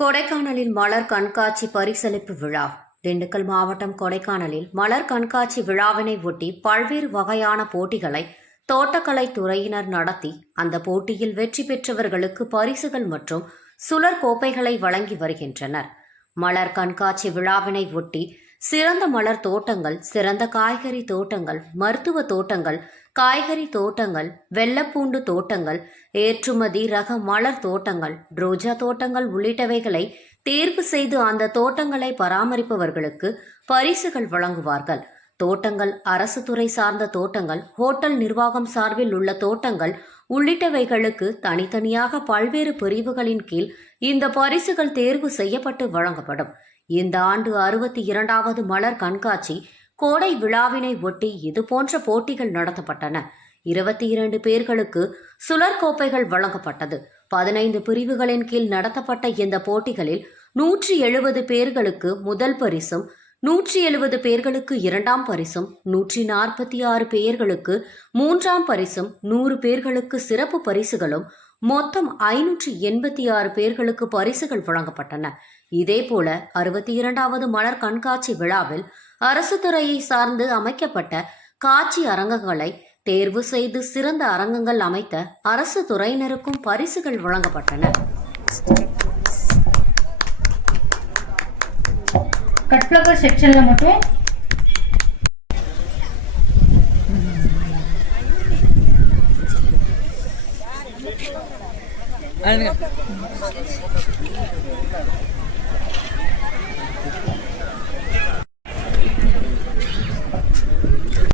கொடைக்கானலில் மலர் கண்காட்சி பரிசளிப்பு விழா. திண்டுக்கல் மாவட்டம் கொடைக்கானலில் மலர் கண்காட்சி விழாவினை ஒட்டி பல்வேறு வகையான போட்டிகளை தோட்டக்கலை துறையினர் நடத்தி அந்த போட்டியில் வெற்றி பெற்றவர்களுக்கு பரிசுகள் மற்றும் சுழற் கோப்பைகளை வழங்கி வருகின்றனர். மலர் கண்காட்சி விழாவினை ஒட்டி சிறந்த மலர் தோட்டங்கள் சிறந்த காய்கறி தோட்டங்கள் மருத்துவ தோட்டங்கள் காய்கறி தோட்டங்கள் வெள்ளப்பூண்டு தோட்டங்கள் ஏற்றுமதி ரக மலர் தோட்டங்கள் ரோஜா தோட்டங்கள் உள்ளிட்டவைகளை தேர்வு செய்து அந்த தோட்டங்களை பராமரிப்பவர்களுக்கு பரிசுகள் வழங்குவார்கள். தோட்டங்கள் அரசு துறை சார்ந்த தோட்டங்கள் ஹோட்டல் நிர்வாகம் சார்பில் உள்ள தோட்டங்கள் உள்ளிட்டவைகளுக்கு தனித்தனியாக பல்வேறு பிரிவுகளின் கீழ் இந்த பரிசுகள் தேர்வு செய்யப்பட்டு வழங்கப்படும். இந்த ஆண்டு அறுபத்தி இரண்டாவது மலர் கண்காட்சி கோடை விழாவினை ஒட்டி இதுபோன்ற போட்டிகள் நடத்தப்பட்டன. இருபத்தி இரண்டு பேர்களுக்கு சுழற்கோப்பைகள் வழங்கப்பட்டது. பதினைந்து பிரிவுகளின் கீழ் நடத்தப்பட்ட இந்த போட்டிகளில் நூற்றி எழுபது பேர்களுக்கு முதல் பரிசும் நூற்றி எழுபது பேர்களுக்கு இரண்டாம் பரிசும் நூற்றி நாற்பத்தி ஆறு பேர்களுக்கு மூன்றாம் பரிசும் நூறு பேர்களுக்கு சிறப்பு பரிசுகளும் மொத்தம் ஐநூற்றி எண்பத்தி ஆறு பேர்களுக்கு பரிசுகள் வழங்கப்பட்டன. இதேபோல அறுபத்தி இரண்டாவது மலர் கண்காட்சி விழாவில் அரசு துறையை சார்ந்து அமைக்கப்பட்ட காட்சி அரங்கங்களை தேர்வு செய்து சிறந்த அரங்கங்கள் அமைத்த அரசு துறையினருக்கும் பரிசுகள் வழங்கப்பட்டன. கட் செக்ஷனில் மட்டும் Mmm.